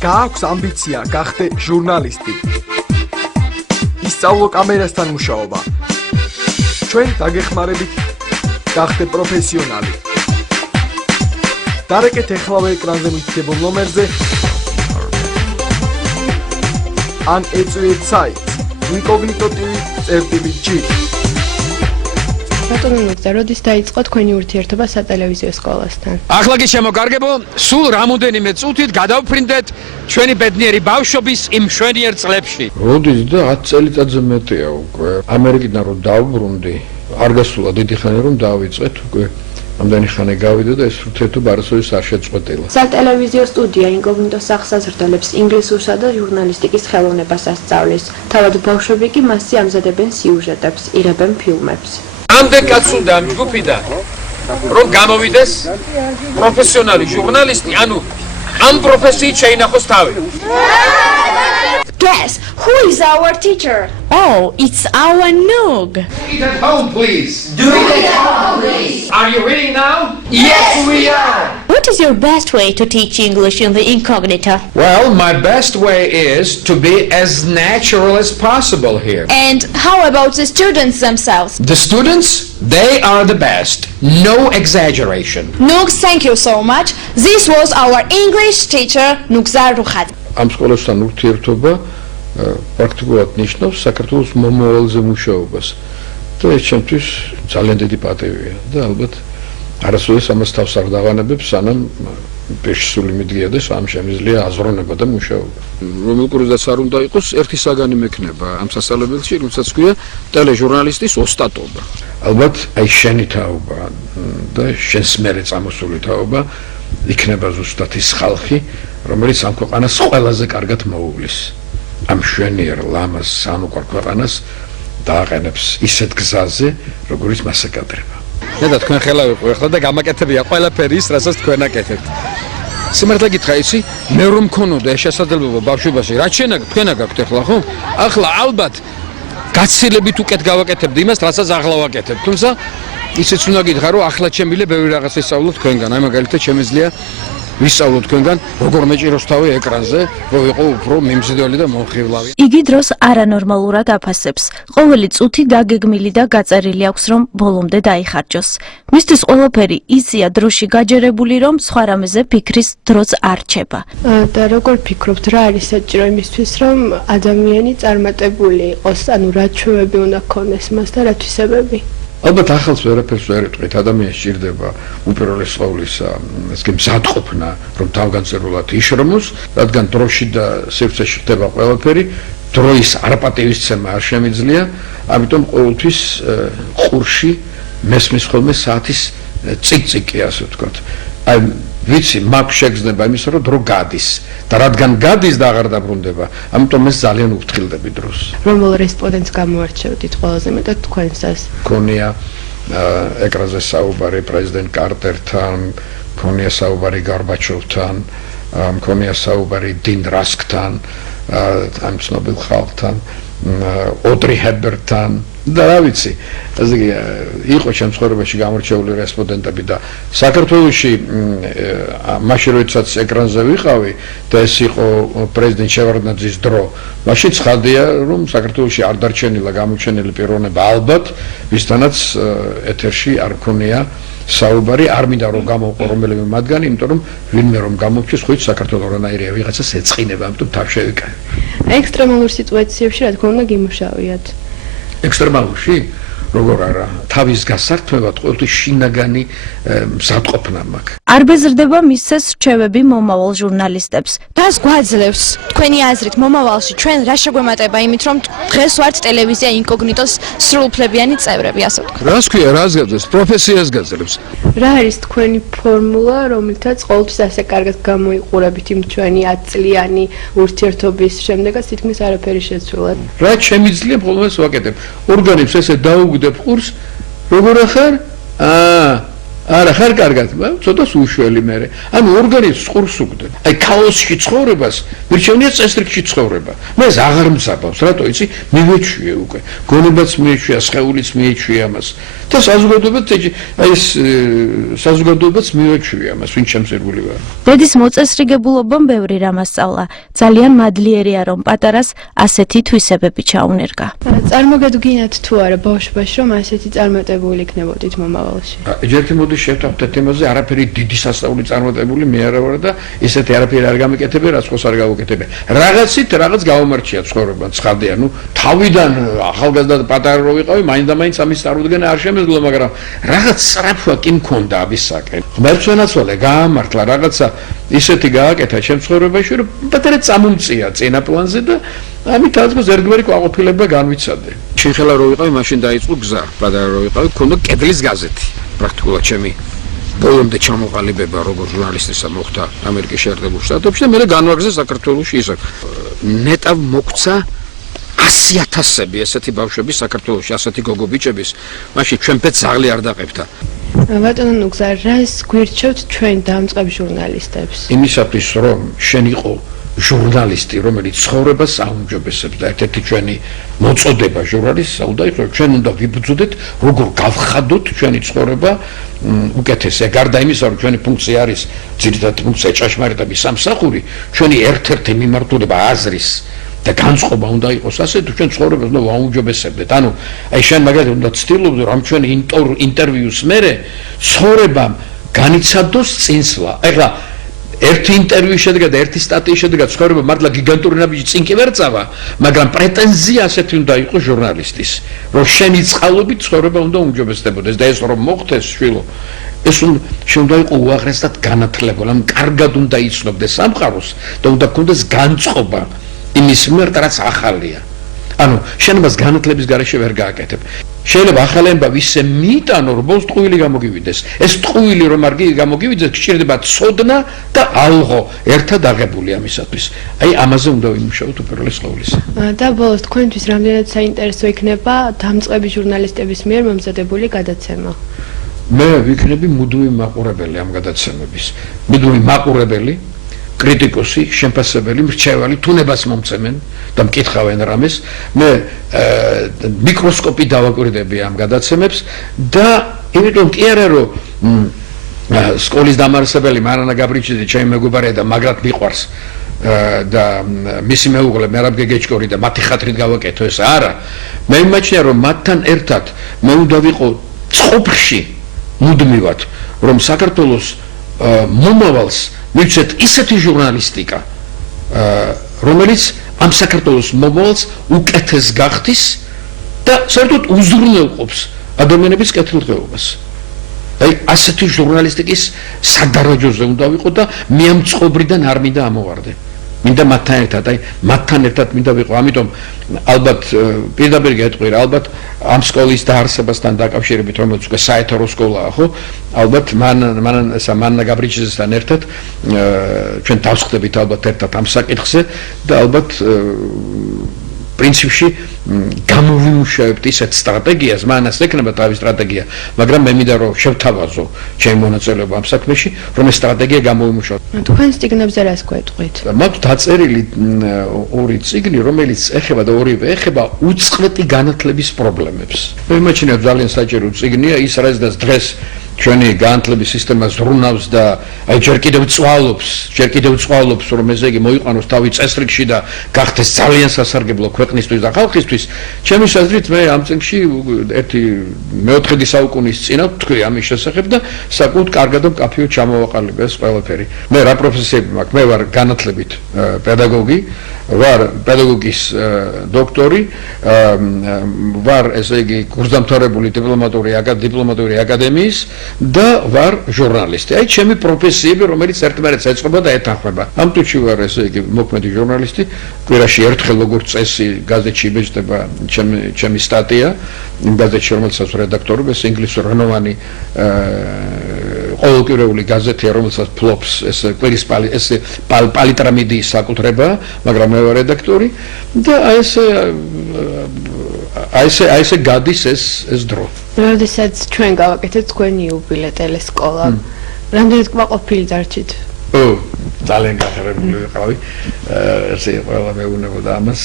გააქვს ამბიცია გახდე ჟურნალისტი. ისწავლო კამერასთან მუშაობა. ჩვენ დაგეხმარებით გახდე პროფესიონალი. დარეკეთ ეხლავე ეკრანზე მითითებულ ნომერზე ან ეწვიეთ საიტს incognito.tv/g. ბატონო ნუგზა, როდის დაიწყო თქვენი ურთიერთობა სატელევიზიო სკოლასთან? ახლა კი შემოგარგებო, სულ რამოდენიმე წუთით გადავფრინდეთ ჩვენი ბედნიერი ბავშვობის იმ მშვენიერ წლებში. როდის და 10 წელიწადზე მეტია უკვე. ამერიკიდან რომ დავბრუნდი, არ გასულა დიდი ხანი რომ დავიწყეთ უკვე. ამდენი ხანი გავიდა და ეს ურთიერთობა არასოდეს არ შეწყვეტილა. სატელევიზიო სტუდია ინკოგნიტოს ახსაზრდელებს ინგლისურსა და ჟურნალისტიკის ხელოვნებას ასწავლის. თავად ბავშვები კი მასზე ამზადებენ სიუჟეტებს, იღებენ ფილმებს. ამდენ კაცს უნდა ამ ჯგუფიდან რომ გამოვიდეს პროფესიონალი ჟურნალისტი, ანუ ამ პროფესიით შეინახოს თავი. Guess, who is our teacher? Oh, it's our Noog. Do it at home, please. Do it at home, please. Are you reading now? Yes, we are. What is your best way to teach English in the incognito? Well, my best way is to be as natural as possible here. And how about the students themselves? The students, they are the best. No exaggeration. Nugs, thank you so much. This was our English teacher, Nugzar Ruhad. ამ სკოლასთან ურთიერთობა პრაქტიკულად ნიშნავს საქართველოს მომავალზე მუშაობას. და ეს ჩემთვის ძალიან დიდი პატივია და ალბათ არასოდეს ამას თავს არ დავანებებ, სანამ პეშსული მიდგია და სამ შემიძლია აზროვნება და მუშაობა. რომელ კურსზეც არ უნდა იყოს, ერთი საგანი მექნება ამ სასწავლებელში, რომელსაც ქვია ტელეჟურნალისტის ოსტატობა. ალბათ აი შენი თაობა და შენს მერე წამოსული თაობა იქნება ზუსტად ის ხალხი, რომელიც ამ ქვეყანას ყველაზე კარგად მოუვლის. ამ მშვენიერ ლამაზ სანუკვარ ქვეყანას დააყენებს ისეთ გზაზე, როგორიც მას ეკადრება. და თქვენ ხელა ვიყო ახლა და გამაკეთებია ყველაფერი ის, რასაც თქვენ აკეთებთ. სიმართლე გითხრა, იცი, მე რომ მქონოდა ეს შესაძლებლობა ბავშვობაში, რაც თქვენ გაქვთ ახლა, ხო? ახლა ალბათ გაცილებით უკეთ გავაკეთებდი იმას, რასაც ახლა ვაკეთებ. თუმცა ისიც უნდა გითხრა, რომ ახლა შემიძლია ბევრი რაღაც ვისწავლო თქვენგან. აი მაგალითად შემიძლია ვისწავლო თქვენგან, როგორ მეჭიროს თავი ეკრანზე, რომ ვიყო უფრო მიმზიდველი და მომხიბლავი. იგი დროს არანორმალურად აფასებს. ყოველი წუთი დაგეგმილი და გაწერილი აქვს, რომ ბოლომდე დაიხარჯოს. მისთვის ყველაფერი ისია დროში გაჯერებული, რომ სხვა რამეზე ფიქრის დროც არ რჩება. და როგორ ფიქრობთ, რა არის საჭირო იმისთვის, რომ ადამიანი წარმატებული იყოს, ანუ რა ჩვევები უნდა ქონდეს მას და რა თვისებები? ალბათ ახალს ვერაფერს ვერ იტყვით, ადამიანს სჭირდება უპირველეს ყოვლისა, ისე მზადყოფნა, რომ თავგანწირულად იშრომოს, რადგან დროში და სივრცეში ხდება ყველაფერი, დროის არაპატივისცემა არ შემიძლია, ამიტომ ყოველთვის ყურში მესმის ხოლმე საათის წიკ-წიკი, ასე ვთქვათ. აი ვიცი, მაქვს შეგრძნება იმისა, რომ დრო გადის და რადგან გადის და აღარ დაბრუნდება, ამიტომ ეს ძალიან უფრთხილდები დროს. რომელ რესპონდენტს გამოარჩევდით ყველაზე მეტად თქვენსას? მქონია ეკრანზე საუბარი პრეზიდენტ კარტერთან, მქონია საუბარი გარბაჩოვთან, მქონია საუბარი 딘 რასკთან, ამ ცნობილ ხალხთან, ოდრი ჰეპბერნთან და რა ვიცი, ასე იგი იყო ჩემს ცხოვრებაში გამორჩეული რესპონდენტები და საქართველოში მაშინ როდესაც ეკრანზე ვიყავი და ეს იყო პრეზიდენტ შევარდნაძის დრო, მაშინ ცხადია რომ საქართველოში არ დარჩენილა გამოჩენილი პიროვნება ალბათ, ვისთანაც ეთერში არ მქონია საუბარი, არ მინდა რომ გამოვყო რომელიმე მათგანი, იმიტომ რომ ვინმე რომ გამოვჩეს, ხო იცი საქართველოს რანაირია ვიღაცას ეწყინება, ამიტომ თავ შევიკავე. ექსტრემალურ სიტუაციებში რა თქმა უნდა გიმუშავიათ? ექსტრემალურში? როგორ არა, თავის გასართმევად ყოველთვის შინაგანი მზადყოფნა მაქვს. არ ბეზრდება მისცეს რჩევები მომავალ ჟურნალისტებს. Დას გვაძლევს თქვენი აზრით მომავალში ჩვენ რა შეგვემატება იმით, რომ დღეს ვართ ტელევიზია ინკოგნიტოს სრულუფლებიანი წევრები, ასე ვთქვათ. რას ქვია, რას გაძლევს, პროფესიას გაძლევს. რა არის თქვენი ფორმულა, რომლითაც ყოველთვის ასე კარგად გამოიყურებით იმ ჩვენი 10 წლიანი ურთიერთობის შემდეგაც თითქმის არაფერი შეცვლად? რა შემიძლია ხოლმე ვაკეთებ. ორგანიზმს ესე დაუგდებ ყურს, როგორ ახარ? არა, ხარ კარგად, ცოტა უშველი მე. ანუ ორგანიზმს ყურს უგდებ. აი ქაოსში ცხოვრებას მირჩევნია წესრიგში ცხოვრება. მე ეს აღარ მზაბავს, რატო იცი? მივეჩვიე უკვე. გონებაც მივეჩვია, სხეულიც მივეჩვია მას. და საზოგადოებაც ეს საზოგადოებაც მივეჩვია მას, ვინ შემსერგული ვარ. დედის მოწესრიგებულობამ ბევრი რამ ასწავლა. ძალიან მადლიერია, რომ პატარას ასეთი თვისებები ჩაუნერგა. წარმოგედგინათ თუ არა ბავშვობაში, რომ ასეთი წარმატებული იქნებოდით მომავალში? ერთი მოდი შევთავაზოთ თემაზე, არაფერი დიდი სასწაული წარმატებული მე არა ვარ და ესეთი არაფერი არ გამეკეთებია, რაც ხოს არ გავუკეთებია. რაღაცით რაღაც გავამარჩია ცხოვრება, ცხადია, თავიდან ახალგაზრდა და პატარა რო ვიყავი, მაინდა-მაინც ამის წარუდგენა არ შემეძლო, მაგრამ რაღაც სწრაფვა კი მქონდა ამისაკენ. ღმერთსვენაცვალე გაამართლა რაღაცა ისეთი გააკეთა ჩემ ცხოვრებაში, რომ პატარა წამომწია წინა პლანზე და ამით რაღაც ერთგვარი კმაყოფილება განვიცადე. შენხელა რო ვიყავი, მაშინ დაიწყო გზა. პატარა რო ვიყავი, მქონდა კედლის გაზეთი. პრაქტიკულად ჩემი ბოლომდე ჩამოყალიბება როგორც ჟურნალისტისა მოხდა ამერიკის შეერთებულ შტატებში და მე განვაგრძე საქართველოში ისე. ნეტავ მოგცა 100,000-ები ესეთი ბავშვები საქართველოში, ასეთი გოგობიჭების, მაშინ ჩვენ ფეთ ზაღლი არ დაყებდა. ბატონო ნუგზა, რას გვირჩევთ ჩვენ დამწყებ ჟურნალისტებს? იმისათვის რომ შენ იყო ჟურნალისტი, რომელიც ცხოვრებას აუმჯობესებს და ერთ-ერთი ჩვენი მოწოდება ჟურნალისტს უნდა იყოს, ჩვენ უნდა ვიბრძოდეთ, როგორ გავხადოთ ჩვენი ცხოვრება უკეთესია. გარდა იმისა, რომ ჩვენი ფუნქცია არის ძირითადი ფუნქცია ჭაშმარიტების სამსახური, ჩვენი ერთ-ერთი მიმართულება აზრის და განწყობა უნდა იყოს ასე, თუ ჩვენ ცხოვრებას უნდა ვაუმჯობესებდეთ. ანუ აი შენ მაგალითად უნდა ცდილობდე, რომ ჩვენი ინტერვიუს მერე ცხოვრებამ განიცადოს წინსვლა. ეხლა ერთი ინტერვიუის შედეგად და ერთი სტატიის შედეგად ცხოვრება მართლა გიგანტური ნაბიჯი წინ კი ვერ წავა, მაგრამ პრეტენზია ასეთი უნდა იყოს ჟურნალისტის, რომ შენი წყალობით ცხოვრება უნდა უმჯობესდებოდეს და ეს რომ მოხდეს, შვილო, ეს უნდა იყოს უაღრესად განათლებული, ამ კარგად უნდა იცნობდეს სამყაროს და უნდა გქონდეს განწყობა იმის მიმართ, რაც ახალია. ანუ შენებას განათლების გარეშე ვერ გააკეთებ. შეიძლება ახალება ვისე მიიტანო, რომ ბოლოს ტყუილი გამოგივიდეს. ეს ტყუილი რომ არ გამოგივიდეს, გჭირდება ცოდნა და ალღო ერთად აღებული ამისათვის. აი ამაზე უნდა ვიმუშაოთ უპირველეს ყოვლისა. და ბოლოს თქვენთვის რამდენად საინტერესო იქნება დამწყები ჟურნალისტების მიერ მომზადებული გადაცემა? მე ვიქნები მუდმივი მაყურებელი ამ გადაცემების. მუდმივი მაყურებელი, კრიტიკოსი, შემფასებელი, მრჩეველი, თუნებას მომცემენ და მკითხავენ რამეს. მე მიკროსკოპი დავაკვირდები ამ გადაცემებს და იმიტომ კი არა რომ სკოლის დამაარსებელი მარანა გაბრიჩიძე ჩემი მეგობარია და მაგრად მიყვარს და მისი მეუღლე მერაბ გეგეჭკორი და მათი ხათრით გავაკეთო ეს არა. მე მიმაჩნია რომ მათთან ერთად მე უნდა ვიყო წყობში მუდმივად, რომ საქართველოს მომავალს მივცეთ ისეთი ჟურნალისტიკა, რომელიც ამ საქართველოს მომავალს უკეთეს გახდის და საერთოდ უზრუნველყოფს ადამიანების კეთილდღეობას. აი ასეთი ჟურნალისტიკის სადარაჯოზე უნდა ვიყო და მე ამ წყობრიდან არ მინდა ამოვარდე. მინდა მათთან ერთად, აი მათთან ერთად მინდა ვიყო. ამიტომ ალბათ პირდაპირ გეტყვი, ალბათ ამ სკოლის დაარსებასთან დაკავშირებით, რომელიც უკვე საეთერო სკოლაა, ხო? ალბათ მანანა გაბრიჩიძესთან ერთად ჩვენ დავსხდებით ალბათ ერთად ამ საკითხზე და ალბათ პრინციპში გამოვიმუშავებთ ისეთ სტრატეგიას, მანას ექნება თავის სტრატეგია, მაგრამ მე მინდა რომ შევთავაზო ჩემი მონაწილეობა ამ საქმეში, რომ ეს სტრატეგია გამოვიმუშავო. თქვენ წიგნებზე რას გვეტყვით? მაქვს დაწერილი ორი წიგნი, რომელიც ეხება და ორივე ეხება უწყვეტი განათლების პრობლემებს. მე მიმაჩნია ძალიან საჭირო წიგნია ის, რაც დღეს ჩვენი განათლების სისტემა ზრუნავს და აი ჯერ კიდევ წვალობს, რომ ესე იგი მოიყვანოს თავი წესრიგში და გახდეს ძალიან სასარგებლო ქვეყნისთვის და ხალხისთვის. ჩემი აზრით მე ამ წიგნში ერთი მეოთხედი საუკუნის წინა ვთქვი ამის შესახებ და საკუთ კარგად და მკაფიოდ ჩამოვაყალიბე ეს ყველაფერი. მე რა პროფესიები მაქვს? მე ვარ განათლებით პედაგოგი, ვარ პედაგოგის დოქტორი, ვარ ესე იგი კურსდამთავრებული დიპლომატური აკადემიის და ვარ ჟურნალისტი. აი ჩემი პროფესიები, რომელიც ერთმანეთს ეწყობა და ეთანხმება. ამ თვეში ვარ ესე იგი მოქმედი ჟურნალისტი, კვირაში ერთხელ როგორც წესი გაზეთში იბეჭდება ჩემი სტატია, იმ გაზეთში რომელსაც რედაქტორობ, ეს ინგლისურენოვანი ყოველკვირეული გაზეთია, რომელსაც ფლობს ეს კვირის პალიტრამიდიის საკუთრება, მაგრამ მე ვარ რედაქტორი და აი ესე გადის ეს დრო. როდესაც ჩვენ გავაკეთეთ თქვენი იუბილე ტელესკოლა, რამდენად კმაყოფილი დარჩით? ძალიან გახარებული ვიყავი. ესე ყველა მეუბნებოდა ამას.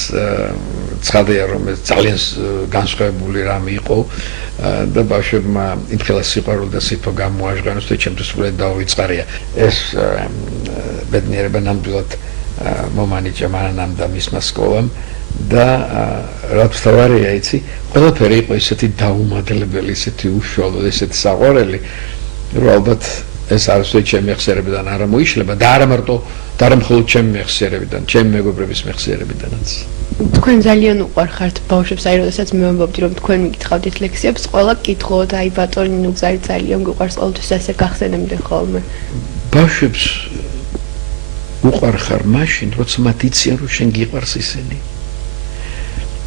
ცხადია რომ ეს ძალიან განსხვავებული რამე იყო და ბავშვებმა იმხელა სიყვარული და სითბო გამოაჟღანოს და ჩემთვის სულ დაუვიწყარია. ეს ბედნიერება ნამდვილად მომანიჭა მანამ და მისმა სკოლამ და რაც თავარია იცი, ყველაფერი იყო ისეთი დაუმადლებელი, ისეთი უშუალო, ისეთი საყვარელი, რომ ალბათ ეს არასდროს ჩემი მეხსიერებიდან არ მოიშლება და არა მარტო და არა მხოლოდ ჩემი მეხსიერებიდან, ჩემი მეგობრების მეხსიერებიდანაც. თქვენ ძალიან უყვარხართ ბავშვებს, აი როდესაც მე ვამბობდი რომ თქვენ მიგითხავდით ლექსიებს, ყველა კითხოთ, აი ბატონი ნუგზარი ძალიან გვიყვარს, ყოველთვის ასე გახსენებდე ხოლმე. ბავშვებს უყვარხარ მაშინ, როცა მათ იციან რომ შენ გიყვარს ისინი.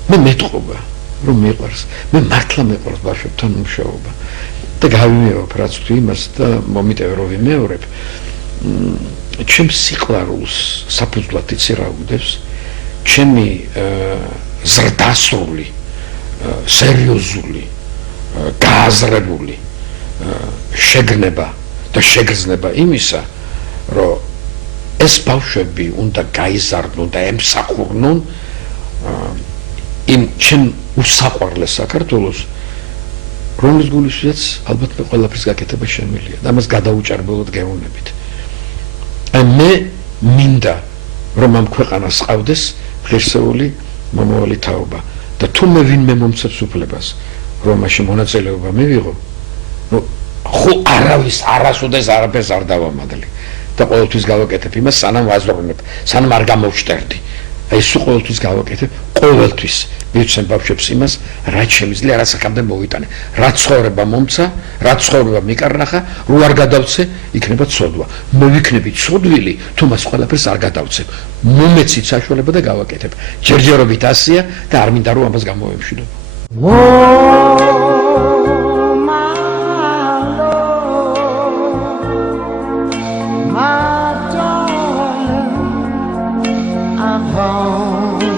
მე მეტყობა რომ მიყვარს, მე მართლა მეყვარს ბავშვებთან მუშაობა. და გავიმეორებ რაც თუ იმას და მომიტევ რომ ვიმეორებ. ჩემს სიყვარულს საფუძვლად იცი რა უდევს? ჩემი ზრდასრული, სერიოზული, გააზრებული შეგნება და შეგრძნება იმისა, რომ ეს ბავშვები უნდა გაიზარდნონ და ემსახურნონ იმ ჩემ უსაყვარლეს საქართველოს, რომლის გულისთვისაც ალბათ მე ყველაფრის გაკეთება შემიძლია და ამას გადაუჭარბებლად გეუბნებით. აი მე მინდა რომ ამ ქვეყანას ყავდეს ღირსეული მომავალი თაობა და თუ მე ვინმე მომცემს უფლებას რომ მაშინ მონაწილეობა მივიღო, ნუ ხო არავის არასოდეს არაფერს არ დავამადლი და ყოველთვის გავაკეთებ იმას, სანამ ვაზროვნებ, სანამ არ გამოვშტერდი. აი სულ ყოველთვის გავაკეთებ, ყოველთვის მივცემ ბავშვებს იმას, რაც შემიძლია, რაც აქამდე მოვიტანე. რაც ცხოვრება მომცა, რაც ცხოვრება მიკარნახა, რო არ გადავცე, იქნება ცოდვა. მე ვიქნები ცოდვილი, თუ მას ყველაფერს არ გადავცემ. მომეცით საშუალება და გავაკეთებ. ჯერჯერობით ასია და არ მინდა რომ ამას გამოვემშვიდო. My darling, I'm home.